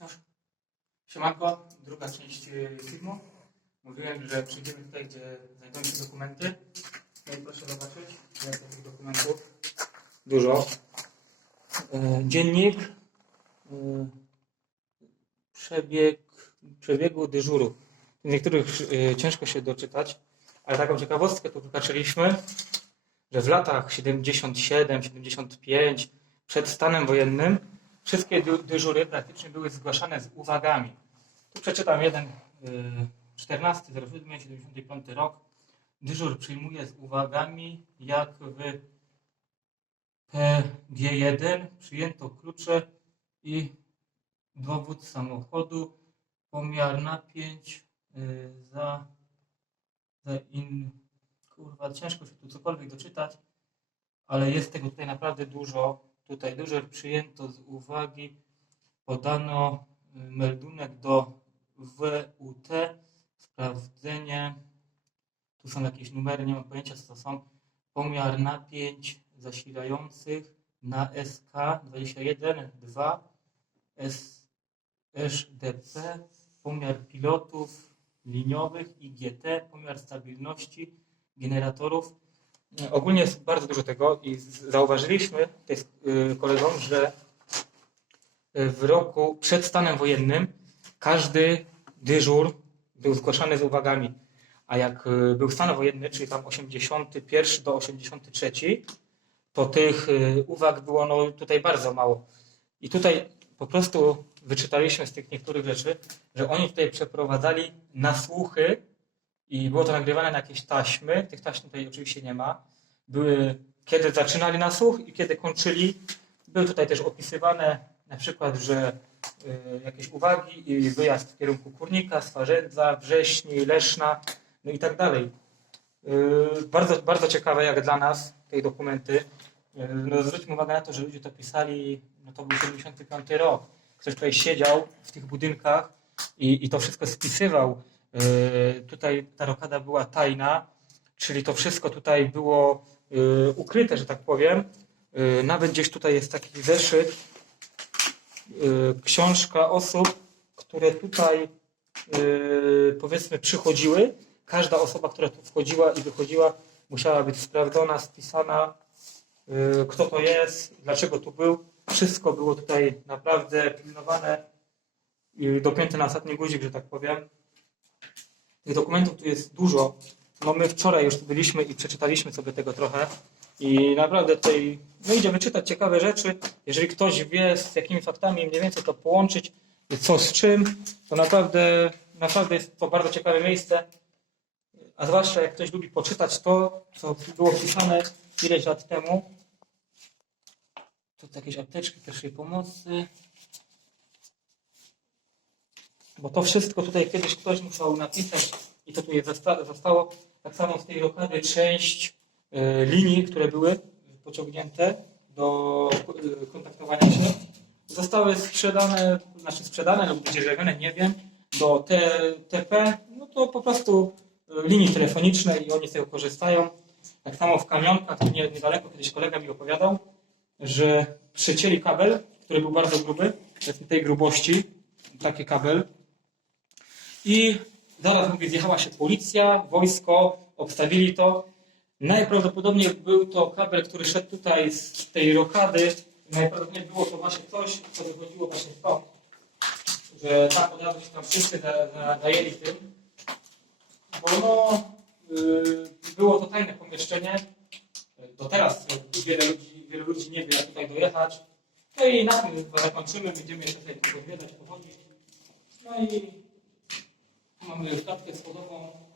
No. Siemanko, druga część y, filmu. Mówiłem, że przyjdziemy tutaj, gdzie znajdują się dokumenty. No i proszę zobaczyć, ile takich dokumentów. Dużo. E, Dziennik. e, Przebieg, przebiegu dyżuru. Niektórych e, ciężko się doczytać, ale taką ciekawostkę tu wypatrzyliśmy, że w latach 77-75 przed stanem wojennym wszystkie dy- dyżury praktycznie były zgłaszane z uwagami. Tu przeczytam jeden, y, 14.07.75 rok. Dyżur przyjmuje z uwagami, jak w PG1 przyjęto klucze i dowód samochodu, pomiar napięć y, za, za in... Kurwa, ciężko się tu cokolwiek doczytać, ale jest tego tutaj naprawdę dużo. Tutaj dużo przyjęto z uwagi. Podano y, meldunek do WUT. Sprawdzenie. Tu są jakieś numery, nie mam pojęcia co to są. Pomiar napięć zasilających na SK 21 2 S, SDP. Pomiar pilotów liniowych IGT. Pomiar stabilności generatorów. Ogólnie jest bardzo dużo tego i zauważyliśmy tutaj z y, kolegą, że y, w roku przed stanem wojennym każdy dyżur był zgłaszany z uwagami, a jak y, był stan wojenny, czyli tam 81 do 83, to tych uwag było no, tutaj bardzo mało. I tutaj po prostu wyczytaliśmy z tych niektórych rzeczy, że oni tutaj przeprowadzali nasłuchy i było to nagrywane na jakieś taśmy. Tych taśm tutaj oczywiście nie ma. Były, kiedy zaczynali nasłuch i kiedy kończyli. Były tutaj też opisywane na przykład, że y, jakieś uwagi i wyjazd w kierunku Kurnika, Swarzędza, Wrześni, Leszna, no i tak dalej. Y, bardzo, bardzo ciekawe jak dla nas te dokumenty. Y, no, zwróćmy uwagę na to, że ludzie to pisali, no to był 75 rok. Ktoś tutaj siedział w tych budynkach i, i to wszystko spisywał. Y, Tutaj ta rokada była tajna, czyli to wszystko tutaj było y, ukryte, że tak powiem. Y, Nawet gdzieś tutaj jest taki zeszyt, książka osób, które tutaj powiedzmy przychodziły. Każda osoba, która tu wchodziła i wychodziła, musiała być sprawdzona, spisana, kto to jest, dlaczego tu był. Wszystko było tutaj naprawdę pilnowane i dopięte na ostatni guzik, że tak powiem. Tych dokumentów tu jest dużo. No my wczoraj już tu byliśmy i przeczytaliśmy sobie tego trochę. I naprawdę tutaj no idzie wyczytać ciekawe rzeczy. Jeżeli ktoś wie z jakimi faktami mniej więcej to połączyć, co z czym, to naprawdę, naprawdę jest to bardzo ciekawe miejsce. A zwłaszcza jak ktoś lubi poczytać to, co było pisane ileś lat temu. Tu jakieś apteczki pierwszej pomocy. Bo to wszystko tutaj kiedyś ktoś musiał napisać i to tu jest zosta- zostało. Tak samo z tej rokady część y, linii, które były pociągnięte do y, kontaktowania się, zostały sprzedane, znaczy sprzedane lub wydzierżawione, nie wiem, do TP, no to po prostu y, linii telefonicznej i oni z tego korzystają. Tak samo w kamionkach, tu nie, niedaleko kiedyś kolega mi opowiadał, że przycięli kabel, który był bardzo gruby, tej grubości, taki kabel, i zaraz mówię, zjechała się policja, wojsko, obstawili to. Najprawdopodobniej był to kabel, który szedł tutaj z tej rokady. Najprawdopodobniej było to właśnie coś, co wychodziło właśnie stąd. Że tak od razu się tam wszyscy za, za, zajęli tym. Bo no, yy, było to tajne pomieszczenie. Do teraz wiele ludzi, wielu ludzi nie wie, jak tutaj dojechać. No i na tym zakończymy. Będziemy jeszcze tutaj podwiedzać, pochodzić. No i mamy klatkę schodową.